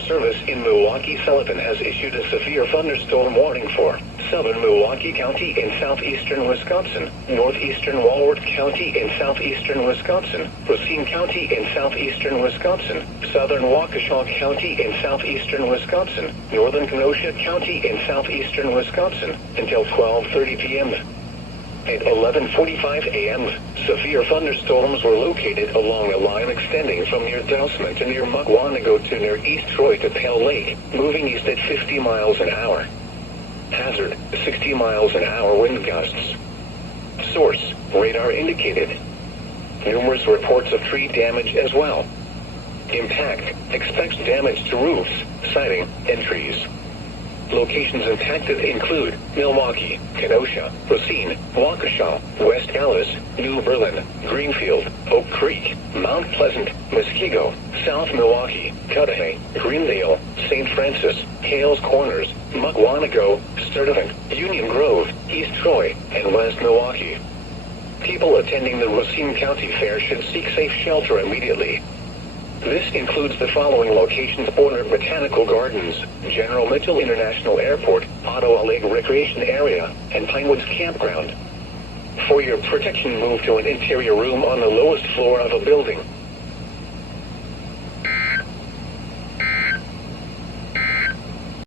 Weather Service in Milwaukee-Sullivan has issued a severe thunderstorm warning for southern Milwaukee County in southeastern Wisconsin, northeastern Walworth County in southeastern Wisconsin, Racine County in southeastern Wisconsin, southern Waukesha County in southeastern Wisconsin, northern Kenosha County in southeastern Wisconsin, until 12:30 p.m. At 11:45 a.m., severe thunderstorms were located along a line extending from near Dousman to near Mukwonago to near East Troy to Pale Lake, moving east at 50 miles an hour. Hazard, 60 miles an hour wind gusts. Source, radar indicated. Numerous reports of tree damage as well. Impact, expects damage to roofs, siding, and trees. Locations impacted include Milwaukee, Kenosha, Racine, Waukesha, West Allis, New Berlin, Greenfield, Oak Creek, Mount Pleasant, Muskego, South Milwaukee, Cudahy, Greendale, St. Francis, Hales Corners, Mukwonago, Sturtevant, Union Grove, East Troy, and West Milwaukee. People attending the Racine County Fair should seek safe shelter immediately. This includes the following locations: Orner Botanical Gardens, General Mitchell International Airport, Ottawa Lake Recreation Area, and Pinewoods Campground. For your protection, move to an interior room on the lowest floor of a building.